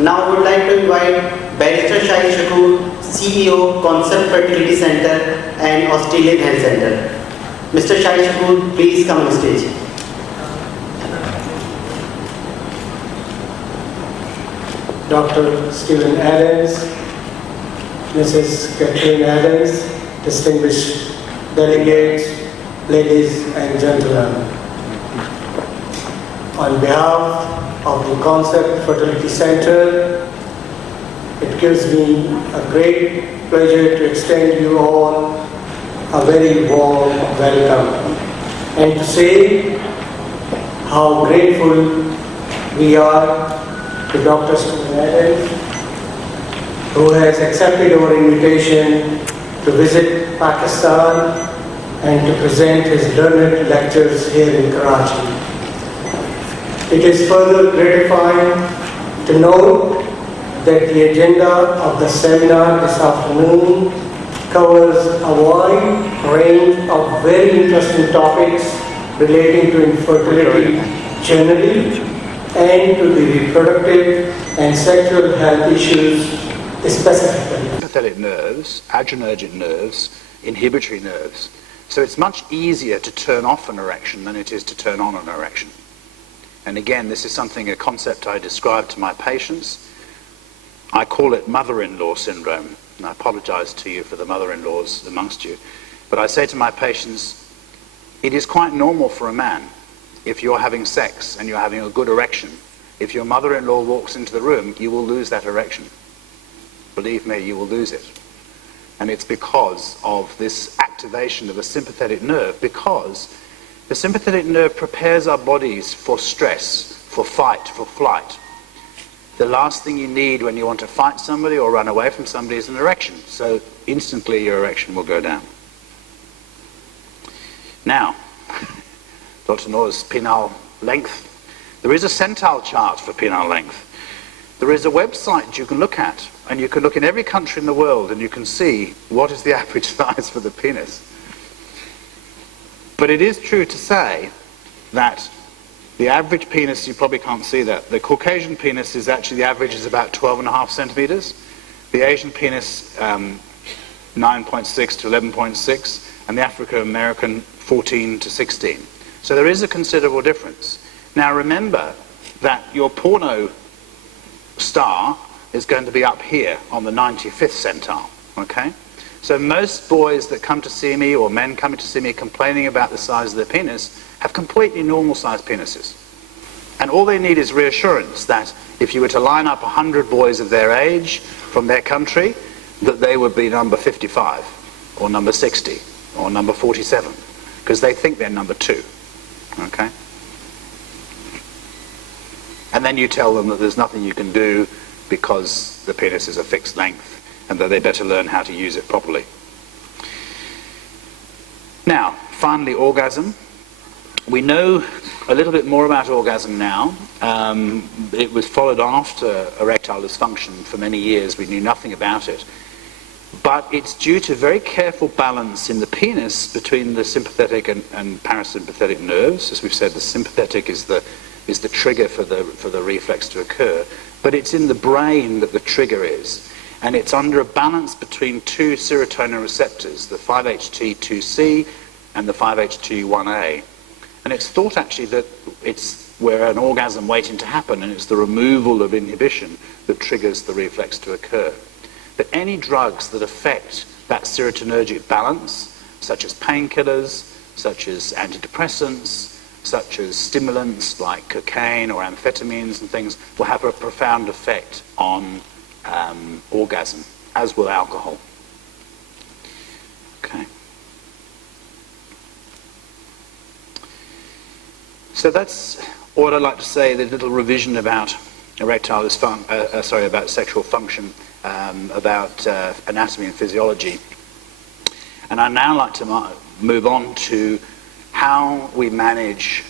Now I would like to invite Barrister Shahid Shakur, CEO, Concept Fertility Centre and Australian Health Centre. Mr. Shahid Shakur, please come on stage. Dr. Stephen Adams, Mrs. Kathleen Adams, distinguished delegates, ladies and gentlemen. On behalf of the Concept Fertility Centre, it gives me a great pleasure to extend you all a very warm welcome and to say how grateful we are to Dr. Stephen Adams, who has accepted our invitation to visit Pakistan and to present his learned lectures here in Karachi. It is further gratifying to know that the agenda of the seminar this afternoon covers a wide range of very interesting topics relating to infertility generally and to the reproductive and sexual health issues specifically. Sympathetic nerves, adrenergic nerves, inhibitory nerves. So it's much easier to turn off an erection than it is to turn on an erection. And again, this is a concept I describe to my patients. I call it mother-in-law syndrome. And I apologize to you for the mother-in-laws amongst you. But I say to my patients, it is quite normal for a man, if you're having sex and you're having a good erection, if your mother-in-law walks into the room, you will lose that erection. Believe me, you will lose it. And it's because of this activation of a sympathetic nerve, because the sympathetic nerve prepares our bodies for stress, for fight, for flight. The last thing you need when you want to fight somebody or run away from somebody is an erection. So instantly your erection will go down. Now, Dr. Noor's penile length. There is a centile chart for penile length. There is a website you can look at, and you can look in every country in the world and you can see what is the average size for the penis. But it is true to say that the average penis, you probably can't see that. The Caucasian penis is actually, the average is about 12.5 centimeters. The Asian penis, 9.6 to 11.6, and the African-American, 14 to 16. So there is a considerable difference. Now remember that your porno star is going to be up here on the 95th centile, okay? So most boys that come to see me, or men coming to see me complaining about the size of their penis, have completely normal sized penises. And all they need is reassurance that if you were to line up 100 boys of their age from their country, that they would be number 55, or number 60, or number 47, because they think they're number 2, okay? And then you tell them that there's nothing you can do because the penis is a fixed length, and that they better learn how to use it properly. Now, finally, orgasm. We know a little bit more about orgasm now. It was followed after erectile dysfunction for many years. We knew nothing about it. But it's due to very careful balance in the penis between the sympathetic and parasympathetic nerves. As we've said, the sympathetic is the trigger for the reflex to occur. But it's in the brain that the trigger is. And it's under a balance between two serotonin receptors, the 5-HT2C and the 5-HT1A. And it's thought actually that it's where an orgasm waiting to happen, and it's the removal of inhibition that triggers the reflex to occur. But any drugs that affect that serotonergic balance, such as painkillers, such as antidepressants, such as stimulants like cocaine or amphetamines and things, will have a profound effect on orgasm, as will alcohol. Okay. So that's what I'd like to say, the little revision about erectile dysfunction, about sexual function, about anatomy and physiology. And I'd now like to move on to how we manage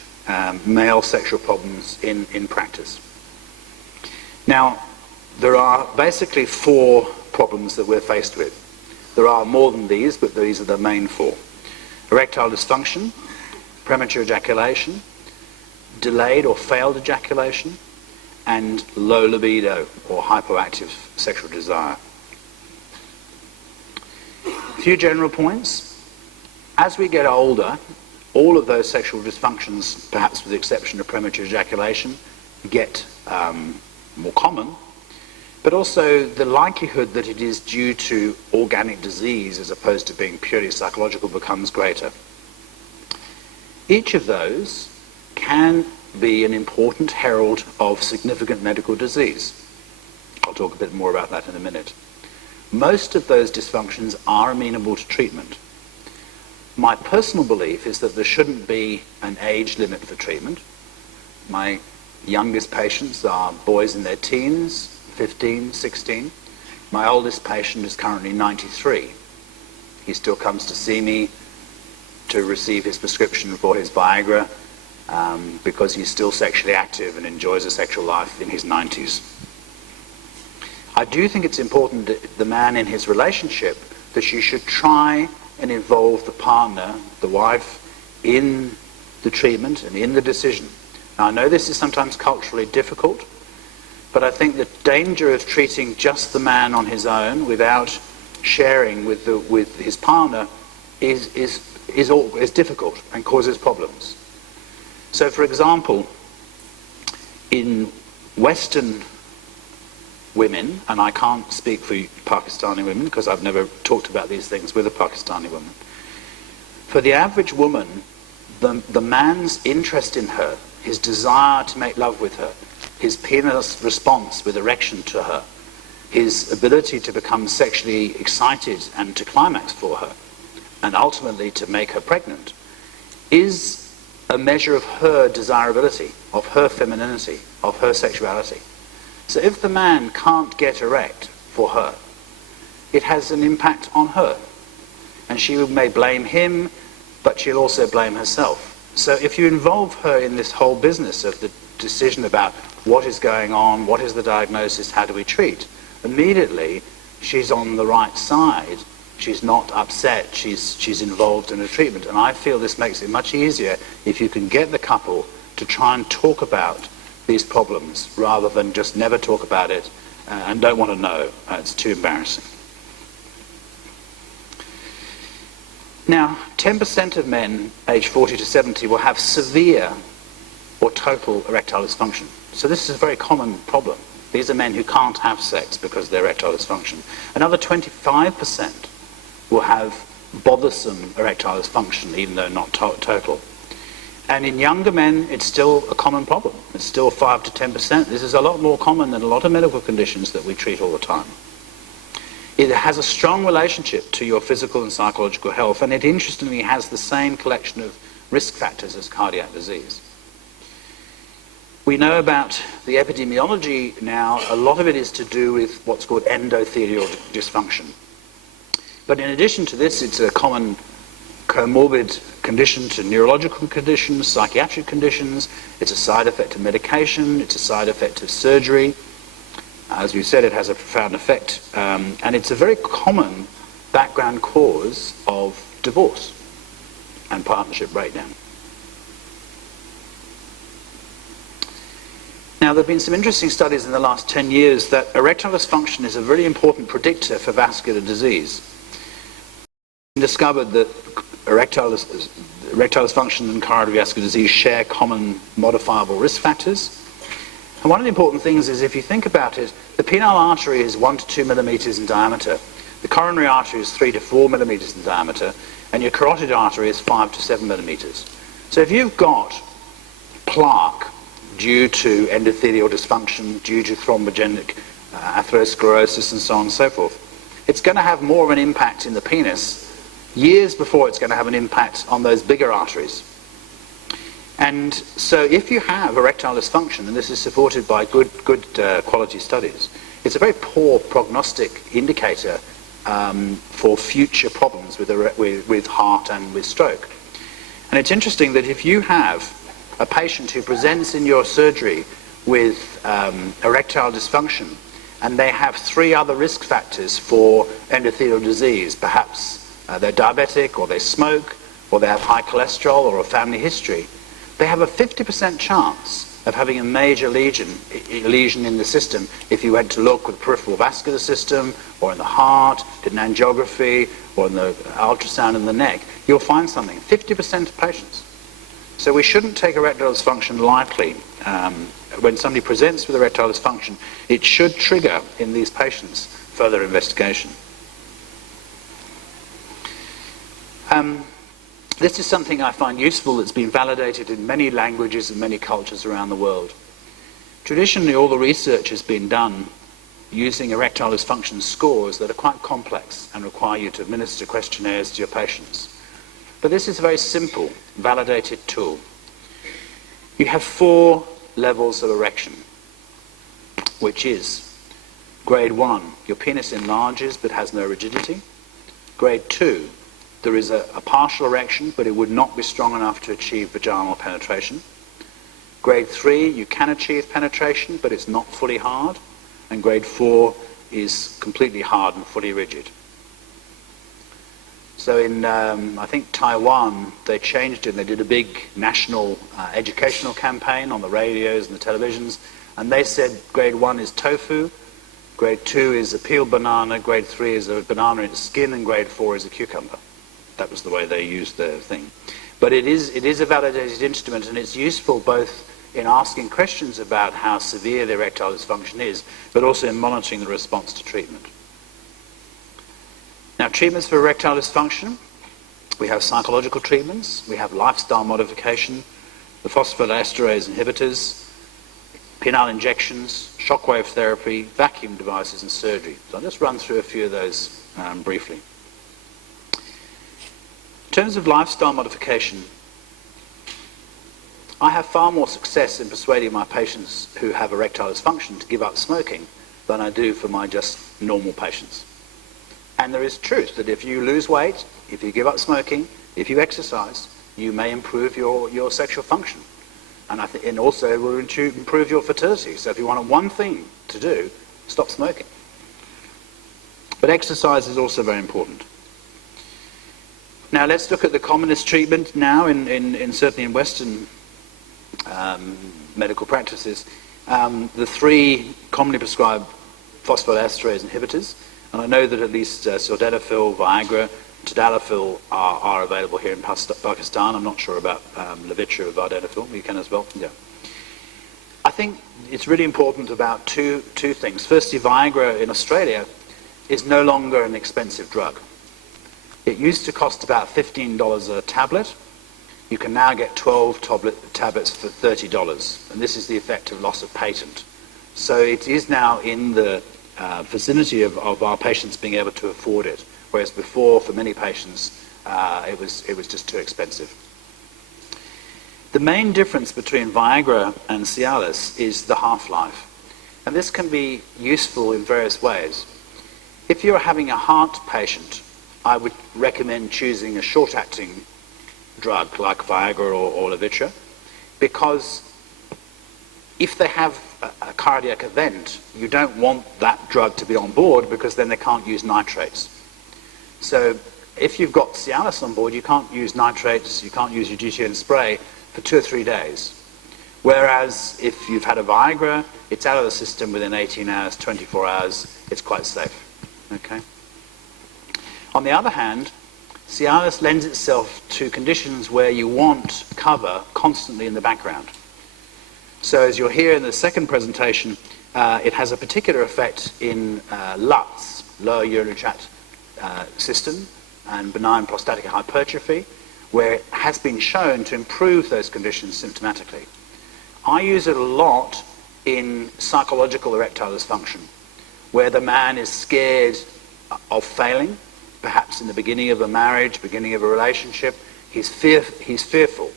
male sexual problems in practice. Now, there are basically 4 problems that we're faced with. There are more than these, but these are the main 4. Erectile dysfunction, premature ejaculation, delayed or failed ejaculation, and low libido or hypoactive sexual desire. A few general points. As we get older, all of those sexual dysfunctions, perhaps with the exception of premature ejaculation, get more common, but also the likelihood that it is due to organic disease as opposed to being purely psychological becomes greater. Each of those can be an important herald of significant medical disease. I'll talk a bit more about that in a minute. Most of those dysfunctions are amenable to treatment. My personal belief is that there shouldn't be an age limit for treatment. My youngest patients are boys in their teens, 15, 16. My oldest patient is currently 93. He still comes to see me to receive his prescription for his Viagra because he's still sexually active and enjoys a sexual life in his 90s. I do think it's important that the man in his relationship, that you should try and involve the partner, the wife, in the treatment and in the decision. Now, I know this is sometimes culturally difficult, but I think the danger of treating just the man on his own without sharing with his partner is difficult and causes problems. So, for example, in Western women, and I can't speak for Pakistani women because I've never talked about these things with a Pakistani woman, for the average woman, the man's interest in her, his desire to make love with her, his penis response with erection to her, his ability to become sexually excited and to climax for her, and ultimately to make her pregnant, is a measure of her desirability, of her femininity, of her sexuality. So if the man can't get erect for her, it has an impact on her. And she may blame him, but she'll also blame herself. So if you involve her in this whole business of the decision about what is going on, what is the diagnosis, how do we treat, immediately she's on the right side. She's not upset, she's involved in a treatment. And I feel this makes it much easier if you can get the couple to try and talk about these problems rather than just never talk about it and don't want to know. It's too embarrassing. Now, 10% of men aged 40 to 70 will have severe or total erectile dysfunction. So this is a very common problem. These are men who can't have sex because of their erectile dysfunction. Another 25% will have bothersome erectile dysfunction, even though not total. And in younger men, it's still a common problem. It's still 5 to 10%. This is a lot more common than a lot of medical conditions that we treat all the time. It has a strong relationship to your physical and psychological health, and it interestingly has the same collection of risk factors as cardiac disease. We know about the epidemiology now. A lot of it is to do with what's called endothelial dysfunction. But in addition to this, it's a common comorbid condition to neurological conditions, psychiatric conditions. It's a side effect of medication. It's a side effect of surgery. As we said, it has a profound effect. And it's a very common background cause of divorce and partnership breakdown. Now, there have been some interesting studies in the last 10 years that erectile dysfunction is a really important predictor for vascular disease. It's discovered that erectile dysfunction and cardiovascular disease share common modifiable risk factors. And one of the important things is, if you think about it, the penile artery is 1 to 2 millimeters in diameter, the coronary artery is 3 to 4 millimeters in diameter, and your carotid artery is 5 to 7 millimeters. So if you've got plaque due to endothelial dysfunction, due to thrombogenic atherosclerosis and so on and so forth, it's going to have more of an impact in the penis years before it's going to have an impact on those bigger arteries. And so if you have erectile dysfunction, and this is supported by good quality studies, it's a very poor prognostic indicator for future problems with heart and with stroke. And it's interesting that if you have a patient who presents in your surgery with erectile dysfunction, and they have 3 other risk factors for endothelial disease, perhaps they're diabetic, or they smoke, or they have high cholesterol, or a family history, they have a 50% chance of having a major lesion in the system. If you went to look with peripheral vascular system, or in the heart, did an angiography, or in the ultrasound in the neck, you'll find something. 50% of patients. So we shouldn't take erectile dysfunction lightly. When somebody presents with erectile dysfunction, it should trigger in these patients further investigation. This is something I find useful that's been validated in many languages and many cultures around the world. Traditionally, all the research has been done using erectile dysfunction scores that are quite complex and require you to administer questionnaires to your patients. But this is a very simple, validated tool. You have 4 levels of erection, which is grade 1, your penis enlarges but has no rigidity. Grade 2, there is a partial erection, but it would not be strong enough to achieve vaginal penetration. Grade 3, you can achieve penetration, but it's not fully hard. And grade 4 is completely hard and fully rigid. So in, I think, Taiwan, they changed it. They did a big national educational campaign on the radios and the televisions. And they said grade 1 is tofu, grade 2 is a peeled banana, grade 3 is a banana in its skin, and grade 4 is a cucumber. That was the way they used their thing. But it is a validated instrument, and it's useful both in asking questions about how severe the erectile dysfunction is, but also in monitoring the response to treatment. Now, treatments for erectile dysfunction, we have psychological treatments, we have lifestyle modification, the phosphodiesterase inhibitors, penile injections, shockwave therapy, vacuum devices, and surgery. So I'll just run through a few of those briefly. In terms of lifestyle modification, I have far more success in persuading my patients who have erectile dysfunction to give up smoking than I do for my just normal patients. And there is truth that if you lose weight, if you give up smoking, if you exercise, you may improve your sexual function. And also it will improve your fertility. So if you want one thing to do, stop smoking. But exercise is also very important. Now let's look at the commonest treatment now in certainly in Western medical practices. The 3 commonly prescribed phosphodiesterase inhibitors, and I know that at least sildenafil, Viagra, tadalafil are available here in Pakistan. I'm not sure about Levitra or vardenafil. You can as well. Yeah. I think it's really important about two things. Firstly, Viagra in Australia is no longer an expensive drug. It used to cost about $15 a tablet. You can now get 12 tablets for $30, and this is the effect of loss of patent. So it is now in the vicinity of our patients being able to afford it, whereas before, for many patients, it was just too expensive. The main difference between Viagra and Cialis is the half-life, and this can be useful in various ways. If you're having a heart patient, I would recommend choosing a short-acting drug like Viagra or Levitra, because if they have a cardiac event, you don't want that drug to be on board, because then they can't use nitrates. So if you've got Cialis on board, you can't use nitrates, you can't use your GTN spray for 2 or 3 days. Whereas if you've had a Viagra, it's out of the system within 18 hours, 24 hours, it's quite safe. Okay? On the other hand, Cialis lends itself to conditions where you want cover constantly in the background. So as you'll hear in the second presentation, it has a particular effect in LUTS, lower urinary tract system, and benign prostatic hypertrophy, where it has been shown to improve those conditions symptomatically. I use it a lot in psychological erectile dysfunction, where the man is scared of failing, perhaps in the beginning of a marriage, beginning of a relationship. He's fearful.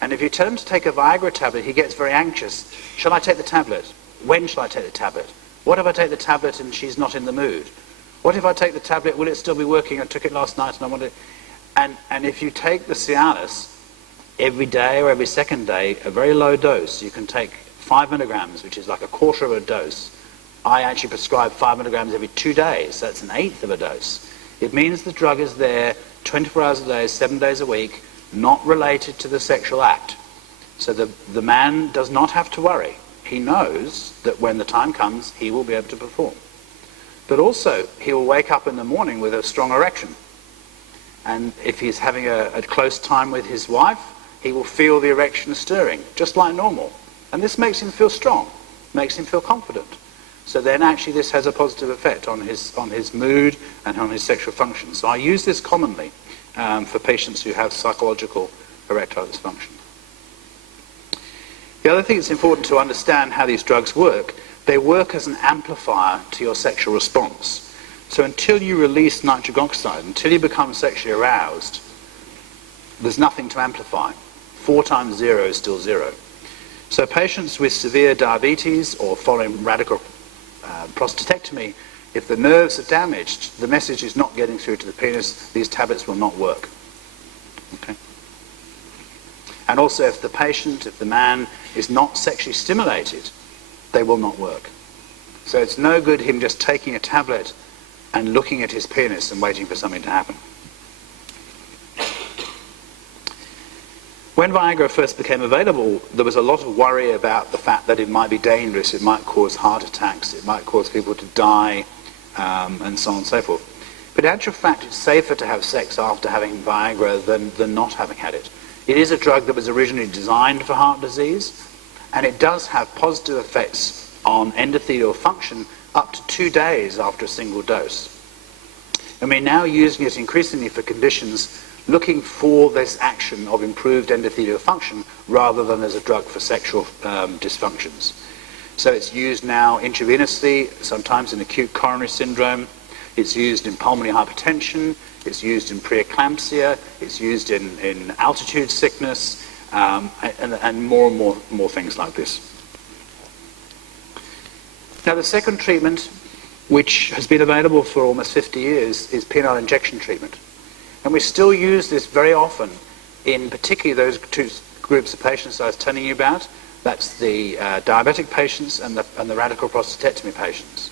And if you tell him to take a Viagra tablet, he gets very anxious. Shall I take the tablet? When shall I take the tablet? What if I take the tablet and she's not in the mood? What if I take the tablet, will it still be working? I took it last night and I want it. And if you take the Cialis every day or every second day, a very low dose, you can take 5 milligrams, which is like a quarter of a dose. I actually prescribe 5 milligrams every 2 days. So that's an eighth of a dose. It means the drug is there 24 hours a day, 7 days a week, not related to the sexual act. So the man does not have to worry. He knows that when the time comes, he will be able to perform. But also, he will wake up in the morning with a strong erection. And if he's having a close time with his wife, he will feel the erection stirring, just like normal. And this makes him feel strong, makes him feel confident. So then actually this has a positive effect on his mood and on his sexual function. So I use this commonly for patients who have psychological erectile dysfunction. The other thing it's important to understand how these drugs work, they work as an amplifier to your sexual response. So until you release nitric oxide, until you become sexually aroused, there's nothing to amplify. 4 times 0 is still 0. So patients with severe diabetes or following radical prostatectomy, if the nerves are damaged, the message is not getting through to the penis, these tablets will not work. Okay? And also if the man is not sexually stimulated, they will not work. So it's no good him just taking a tablet and looking at his penis and waiting for something to happen. When Viagra first became available, there was a lot of worry about the fact that it might be dangerous, it might cause heart attacks, it might cause people to die, and so on and so forth. But in actual fact, it's safer to have sex after having Viagra than not having had it. It is a drug that was originally designed for heart disease, and it does have positive effects on endothelial function up to 2 days after a single dose. And we're now using it increasingly for conditions looking for this action of improved endothelial function rather than as a drug for sexual dysfunctions. So it's used now intravenously, sometimes in acute coronary syndrome. It's used in pulmonary hypertension. It's used in preeclampsia. It's used in altitude sickness, and more and more things like this. Now the second treatment, which has been available for almost 50 years, is penile injection treatment. And we still use this very often in particularly those 2 groups of patients I was telling you about. That's the diabetic patients and the radical prostatectomy patients.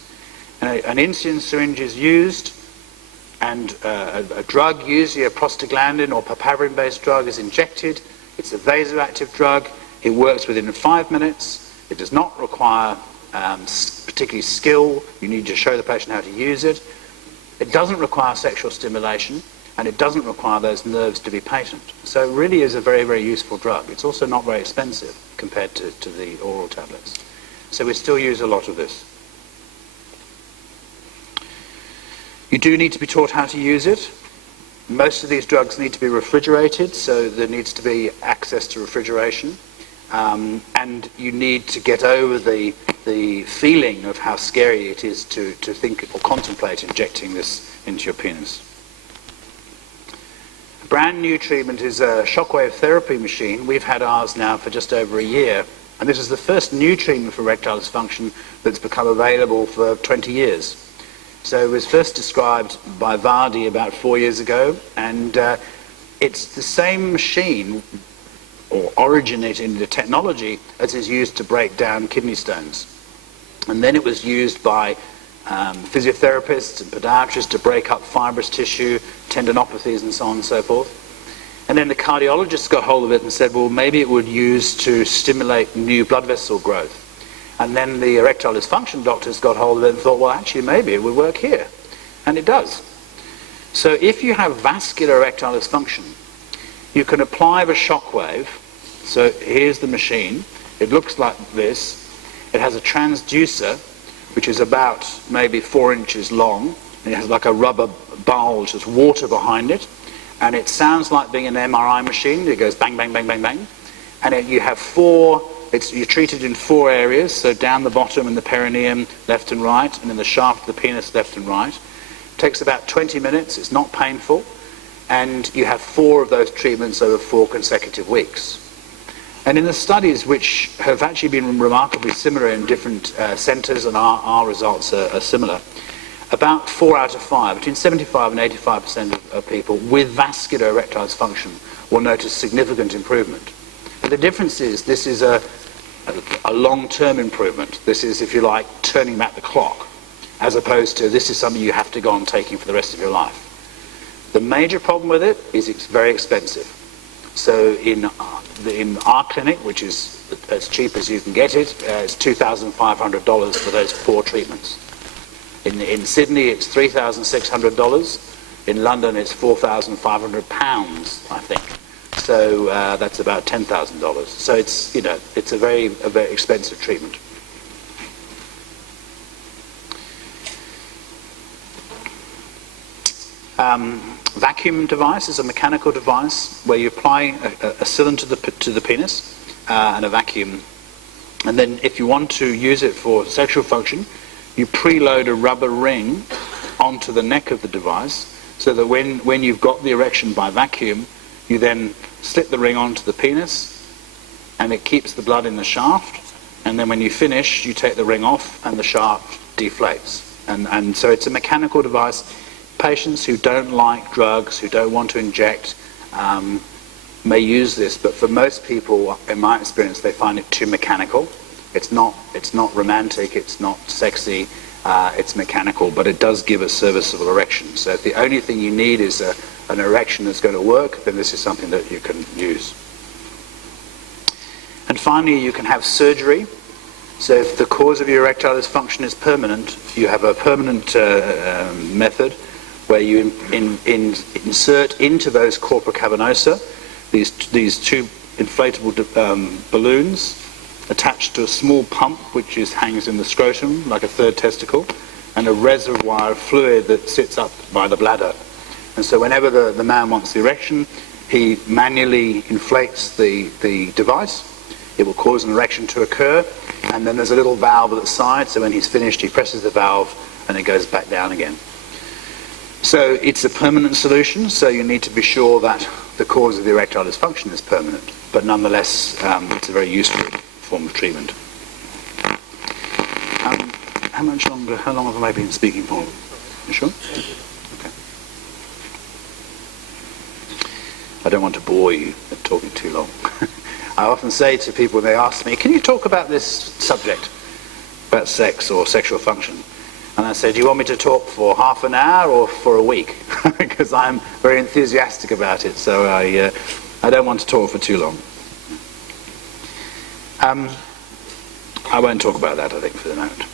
And an insulin syringe is used, and a drug, usually a prostaglandin or papaverine-based drug, is injected. It's a vasoactive drug. It works within 5 minutes. It does not require particularly skill. You need to show the patient how to use it. It doesn't require sexual stimulation, and it doesn't require those nerves to be patent. So it really is a very, very useful drug. It's also not very expensive compared to the oral tablets. So we still use a lot of this. You do need to be taught how to use it. Most of these drugs need to be refrigerated, so there needs to be access to refrigeration. And you need to get over the feeling of how scary it is to think or contemplate injecting this into your penis. A brand new treatment is a shockwave therapy machine. We've had ours now for just over a year, and this is the first new treatment for erectile dysfunction that's become available for 20 years. So it was first described by Vardy about 4 years ago, and it's the same machine or originated in the technology as is used to break down kidney stones. And then it was used by physiotherapists and podiatrists to break up fibrous tissue, tendinopathies and so on and so forth. And then the cardiologists got hold of it and said, well, maybe it would use to stimulate new blood vessel growth. And then the erectile dysfunction doctors got hold of it and thought, well, actually, maybe it would work here. And it does. So if you have vascular erectile dysfunction, you can apply the shock wave. So here's the machine. It looks like this. It has a transducer, which is about maybe 4 inches long. And it has like a rubber bulge, there's water behind it. And it sounds like being an MRI machine. It goes bang, bang, bang, bang, bang. And you have you're treated in 4 areas, so down the bottom in the perineum, left and right, and in the shaft of the penis, left and right. It takes about 20 minutes, it's not painful, and you have 4 of those treatments over 4 consecutive weeks. And in the studies, which have actually been remarkably similar in different centres, and our results are similar, about 4 out of 5, between 75 and 85% of people with vascular erectile dysfunction will notice significant improvement. But the difference is this is a long-term improvement. This is, if you like, turning back the clock, as opposed to this is something you have to go on taking for the rest of your life. The major problem with it is it's very expensive. So in in our clinic, which is as cheap as you can get it, it's $2,500 for those 4 treatments. In Sydney, it's $3,600. In London, it's £4,500, I think. So that's about $10,000. So it's, you know, it's a very expensive treatment. Vacuum device is a mechanical device where you apply a cylinder to the penis and a vacuum, and then if you want to use it for sexual function, you preload a rubber ring onto the neck of the device, so that when you've got the erection by vacuum, you then slip the ring onto the penis, and it keeps the blood in the shaft, and then when you finish, you take the ring off and the shaft deflates. And so it's a mechanical device. Patients who don't like drugs, who don't want to inject, may use this, but for most people, in my experience, they find it too mechanical. It's not romantic, it's not sexy, it's mechanical, but it does give a serviceable erection. So if the only thing you need is an erection that's going to work, then this is something that you can use. And finally, you can have surgery. So if the cause of your erectile dysfunction is permanent, you have a permanent method where you insert into those corpora cavernosa these 2 inflatable balloons attached to a small pump which hangs in the scrotum like a 3rd testicle, and a reservoir of fluid that sits up by the bladder. And so whenever the man wants the erection, he manually inflates the device. It will cause an erection to occur, and then there's a little valve at the side, so when he's finished, he presses the valve and it goes back down again. So it's a permanent solution, so you need to be sure that the cause of the erectile dysfunction is permanent, but nonetheless it's a very useful form of treatment. How long have I been speaking for? You sure? Okay. I don't want to bore you with talking too long. I often say to people when they ask me, can you talk about this subject, about sex or sexual function? And I say, do you want me to talk for half an hour or for a week? Because I'm very enthusiastic about it, so I don't want to talk for too long. I won't talk about that, I think, for the moment.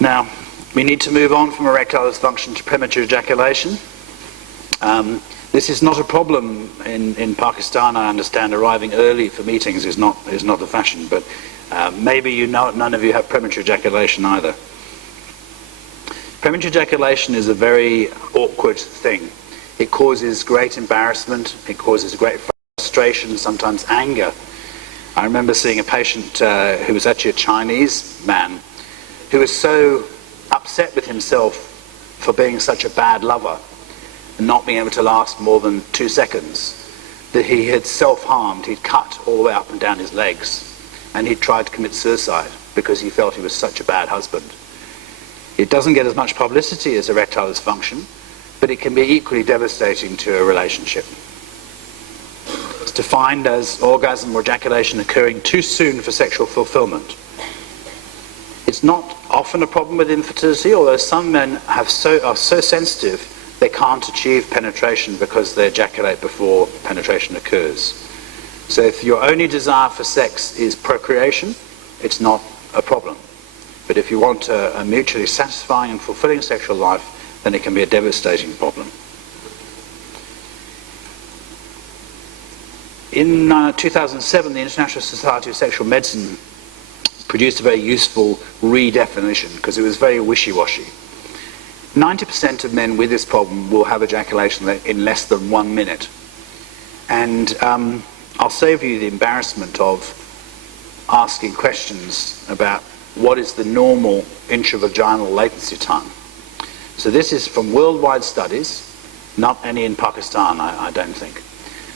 Now, we need to move on from erectile dysfunction to premature ejaculation. This is not a problem in Pakistan, I understand. Arriving early for meetings is not the fashion, but maybe none of you have premature ejaculation either. Premature ejaculation is a very awkward thing. It causes great embarrassment, it causes great frustration, sometimes anger. I remember seeing a patient who was actually a Chinese man who was so upset with himself for being such a bad lover and not being able to last more than 2 seconds that he had self-harmed. He'd cut all the way up and down his legs, and he'd tried to commit suicide because he felt he was such a bad husband. It doesn't get as much publicity as erectile dysfunction, but it can be equally devastating to a relationship. It's defined as orgasm or ejaculation occurring too soon for sexual fulfillment. It's not often a problem with infertility, although some men are so sensitive they can't achieve penetration because they ejaculate before penetration occurs. So if your only desire for sex is procreation, it's not a problem. But if you want a mutually satisfying and fulfilling sexual life, then it can be a devastating problem. In 2007, the International Society of Sexual Medicine produced a very useful redefinition because it was very wishy-washy. 90% of men with this problem will have ejaculation in less than 1 minute. And I'll save you the embarrassment of asking questions about what is the normal intravaginal latency time. So this is from worldwide studies, not any in Pakistan, I don't think.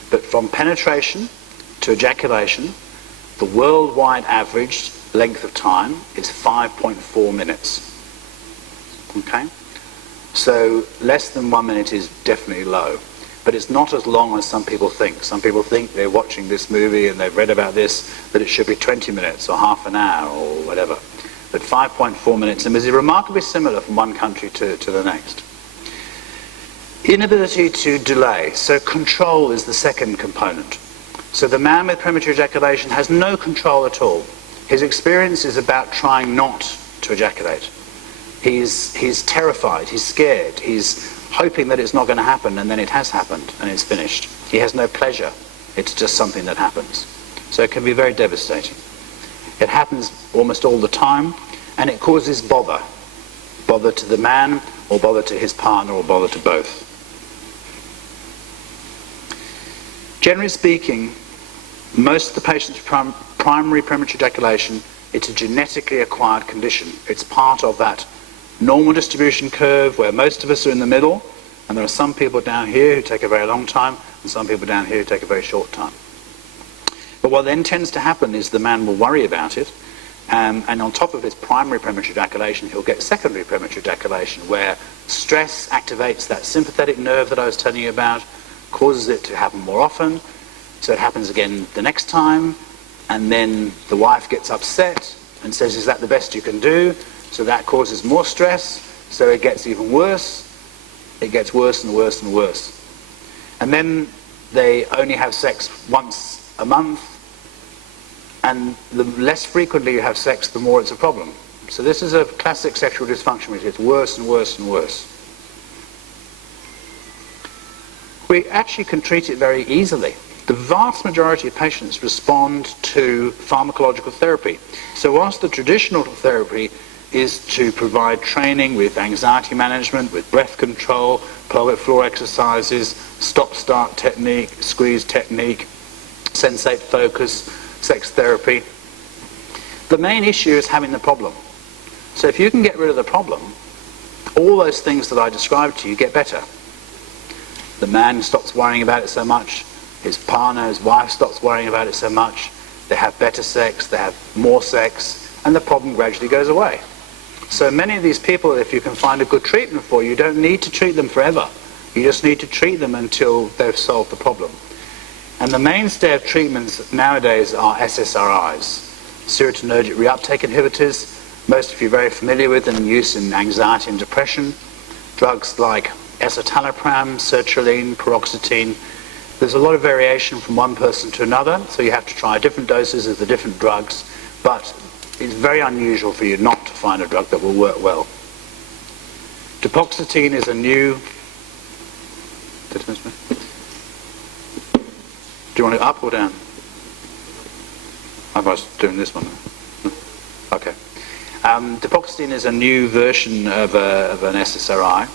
But from penetration to ejaculation, the worldwide average length of time is 5.4 minutes. Okay? So less than 1 minute is definitely low. But it's not as long as some people think. Some people think they're watching this movie and they've read about this, that it should be 20 minutes or half an hour or whatever. But 5.4 minutes, and is remarkably similar from one country to the next. Inability to delay. So control is the second component. So the man with premature ejaculation has no control at all. His experience is about trying not to ejaculate. He's terrified, he's scared, he's hoping that it's not going to happen, and then it has happened and it's finished. He has no pleasure. It's just something that happens. So it can be very devastating. It happens almost all the time, and it causes bother. Bother to the man, or bother to his partner, or bother to both. Generally speaking, most of the patients with primary premature ejaculation, it's a genetically acquired condition. It's part of that normal distribution curve where most of us are in the middle, and there are some people down here who take a very long time, and some people down here who take a very short time. But what then tends to happen is the man will worry about it, and on top of his primary premature ejaculation, he'll get secondary premature ejaculation, where stress activates that sympathetic nerve that I was telling you about, causes it to happen more often, so it happens again the next time, and then the wife gets upset and says, is that the best you can do? So that causes more stress, so it gets even worse. It gets worse and worse and worse. And then they only have sex once a month, and the less frequently you have sex, the more it's a problem. So this is a classic sexual dysfunction which gets worse and worse and worse. We actually can treat it very easily. The vast majority of patients respond to pharmacological therapy. So whilst the traditional therapy is to provide training with anxiety management, with breath control, pelvic floor exercises, stop-start technique, squeeze technique, sensate focus, sex therapy, the main issue is having the problem. So if you can get rid of the problem, all those things that I described to you get better. The man stops worrying about it so much, his partner, his wife stops worrying about it so much, they have better sex, they have more sex, and the problem gradually goes away. So many of these people, if you can find a good treatment for, you don't need to treat them forever. You just need to treat them until they've solved the problem. And the mainstay of treatments nowadays are SSRIs, serotonergic reuptake inhibitors. Most of you are very familiar with them in use in anxiety and depression. Drugs like escitalopram, sertraline, paroxetine. There's a lot of variation from one person to another, so you have to try different doses of the different drugs, but it's very unusual for you not to find a drug that will work well. Duloxetine is a new... Do you want it up or down? I was doing this one. Okay. Duloxetine is a new version of an SSRI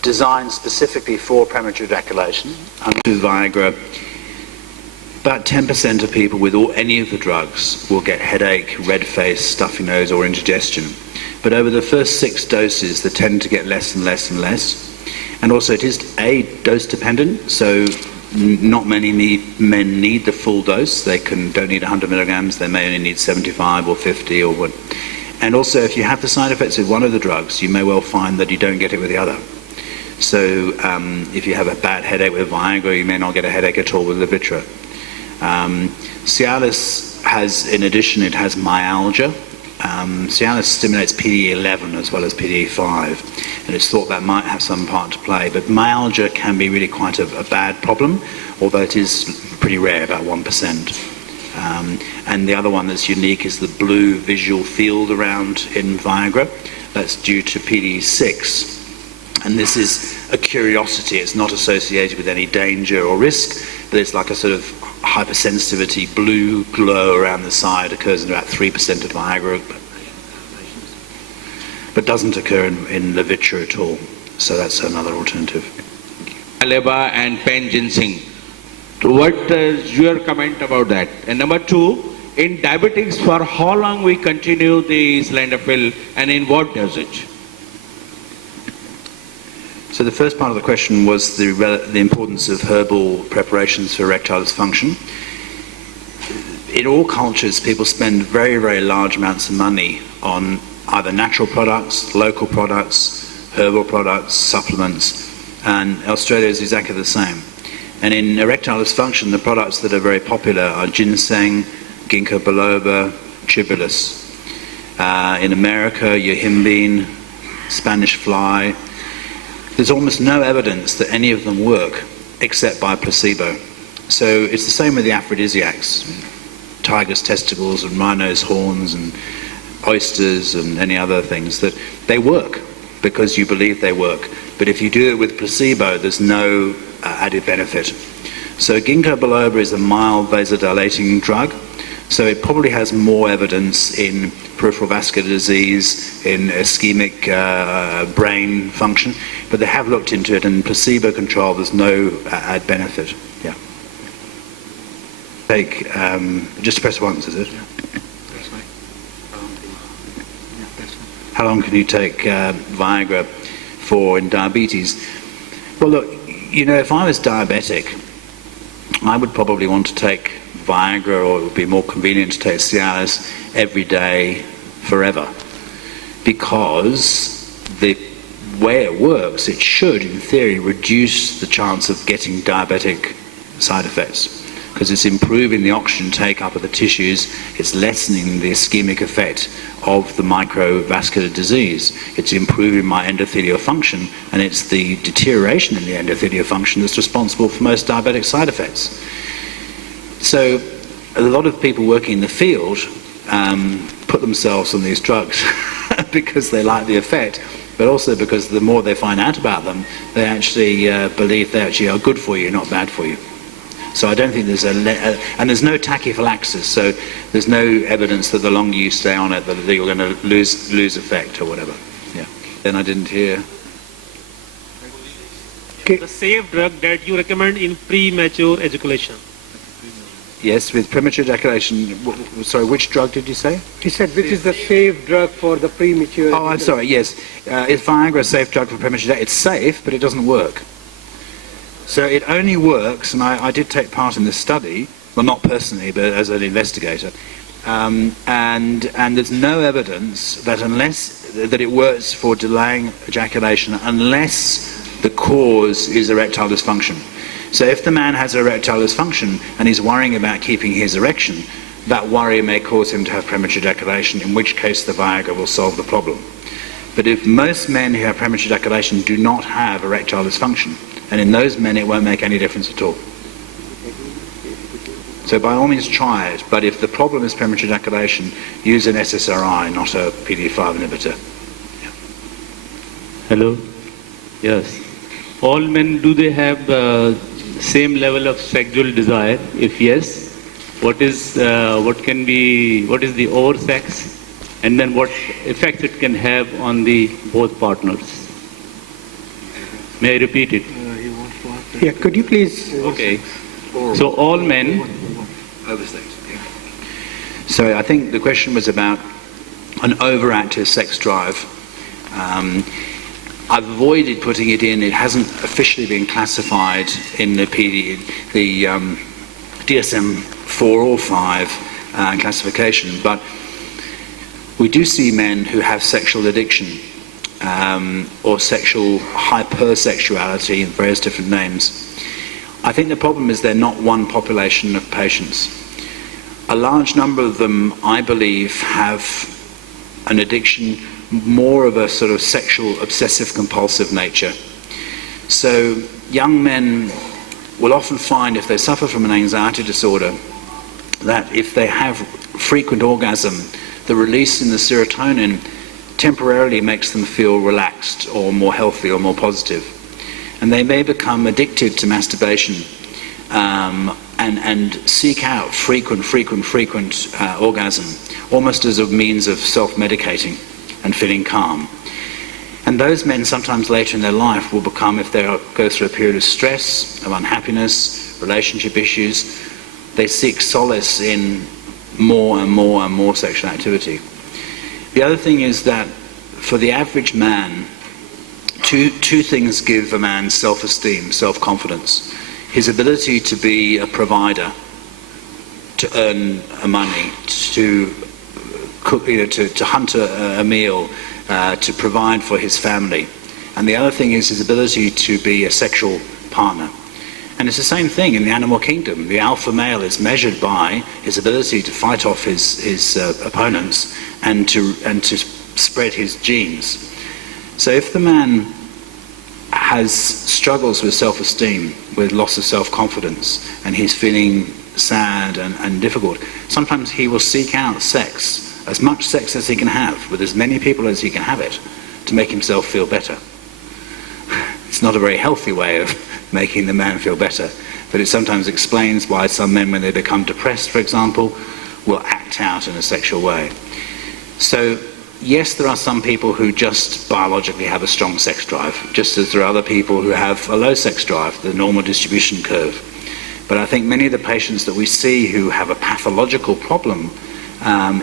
designed specifically for premature ejaculation. Under Viagra, about 10% of people with any of the drugs will get headache, red face, stuffy nose or indigestion. But over the first 6 doses, they tend to get less and less and less. And also it is dose dependent, so not many men need the full dose. They don't need 100 milligrams, they may only need 75 or 50 or what. And also if you have the side effects of one of the drugs, you may well find that you don't get it with the other. So if you have a bad headache with Viagra, you may not get a headache at all with Levitra. Cialis has, in addition, it has myalgia. Cialis stimulates PDE11 as well as PDE5, and it's thought that might have some part to play. But myalgia can be really quite a bad problem, although it is pretty rare, about 1%. And the other one that's unique is the blue visual field around in Viagra. That's due to PDE6. And this is a curiosity. It's not associated with any danger or risk, but it's like a sort of hypersensitivity blue glow around the side. Occurs in about 3% of Viagra, but doesn't occur in Levitra at all. So that's another alternative. Aleba and pen ginseng. What is your comment about that? And number 2, in diabetics, for how long we continue the sildenafil and in what dosage? So the first part of the question was the importance of herbal preparations for erectile dysfunction. In all cultures, people spend very, very large amounts of money on either natural products, local products, herbal products, supplements, and Australia is exactly the same. And in erectile dysfunction, the products that are very popular are ginseng, ginkgo biloba, tribulus. In America, yohimbine, Spanish fly. There's almost no evidence that any of them work except by placebo. So it's the same with the aphrodisiacs, tiger's testicles and rhino's horns and oysters and any other things, that they work because you believe they work. But if you do it with placebo, there's no added benefit. So ginkgo biloba is a mild vasodilating drug, so it probably has more evidence in peripheral vascular disease, in ischemic brain function, but they have looked into it, and placebo control, there's no added benefit. Yeah. Take, just press once, is it? How long can you take Viagra for in diabetes? Well, look, you know, if I was diabetic, I would probably want to take Viagra, or it would be more convenient to take Cialis every day forever, because the way it works, it should, in theory, reduce the chance of getting diabetic side effects, because it's improving the oxygen take-up of the tissues, it's lessening the ischemic effect of the microvascular disease, it's improving my endothelial function, and it's the deterioration in the endothelial function that's responsible for most diabetic side effects. So a lot of people working in the field put themselves on these drugs because they like the effect, but also because the more they find out about them, they actually believe they actually are good for you, not bad for you. So I don't think there's and there's no tachyphylaxis, so there's no evidence that the longer you stay on it that you're going to lose effect or whatever. Yeah. Then I didn't hear. The safe drug that you recommend in premature ejaculation. Yes, with premature ejaculation. Sorry, which drug did you say? He said, which is the safe drug for the premature? Oh, I'm sorry, yes. Is Viagra a safe drug for premature ejaculation? It's safe, but it doesn't work. So it only works, and I did take part in this study, well, not personally, but as an investigator, and there's no evidence that that it works for delaying ejaculation unless the cause is erectile dysfunction. So if the man has erectile dysfunction and he's worrying about keeping his erection, that worry may cause him to have premature ejaculation, in which case the Viagra will solve the problem. But if most men who have premature ejaculation do not have erectile dysfunction, and in those men it won't make any difference at all. So by all means try it, but if the problem is premature ejaculation, use an SSRI, not a PD-5 inhibitor. Yeah. Hello? Yes. All men, do they have same level of sexual desire? If yes, what is the oversex, and then what effects it can have on the both partners? May I repeat it? Yeah, could you please? Okay. So all men. So I think the question was about an overactive sex drive. I've avoided putting it in. It hasn't officially been classified in the DSM-4 or 5 classification, but we do see men who have sexual addiction or sexual hypersexuality in various different names. I think the problem is they're not one population of patients. A large number of them, I believe, have an addiction, more of a sort of sexual obsessive compulsive nature. So young men will often find, if they suffer from an anxiety disorder, that if they have frequent orgasm, the release in the serotonin temporarily makes them feel relaxed or more healthy or more positive. And they may become addicted to masturbation and seek out frequent orgasm, almost as a means of self-medicating and feeling calm. And those men sometimes later in their life will become, if they go through a period of stress, of unhappiness, relationship issues, they seek solace in more and more sexual activity. The other thing is that for the average man, two things give a man self-esteem, self-confidence. His ability to be a provider, to earn money, to cook, to hunt a meal, to provide for his family. And the other thing is his ability to be a sexual partner. And it's the same thing in the animal kingdom. The alpha male is measured by his ability to fight off his opponents and to spread his genes. So if the man has struggles with self-esteem, with loss of self-confidence, and he's feeling sad and difficult, sometimes he will seek out sex, as much sex as he can have, with as many people as he can have it, to make himself feel better. It's not a very healthy way of making the man feel better, but it sometimes explains why some men, when they become depressed, for example, will act out in a sexual way. So, yes, there are some people who just biologically have a strong sex drive, just as there are other people who have a low sex drive, the normal distribution curve. But I think many of the patients that we see who have a pathological problem,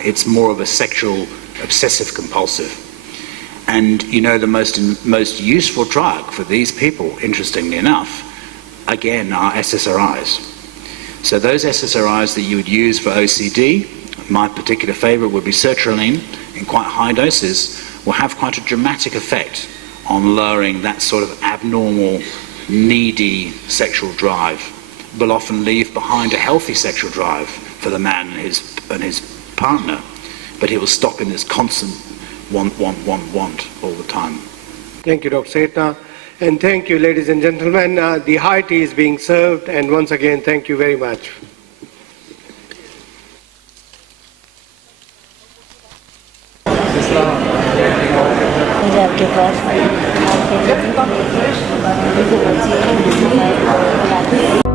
it's more of a sexual obsessive compulsive. And you know, the most useful drug for these people, interestingly enough, again, are SSRIs. So those SSRIs that you would use for OCD, my particular favorite would be sertraline, in quite high doses, will have quite a dramatic effect on lowering that sort of abnormal, needy sexual drive. Will often leave behind a healthy sexual drive for the man and his partner, but he will stop in this constant want all the time. Thank you, Dr. Seta. And thank you, ladies and gentlemen. The high tea is being served, and once again, thank you very much. मुझे आपके पास आपके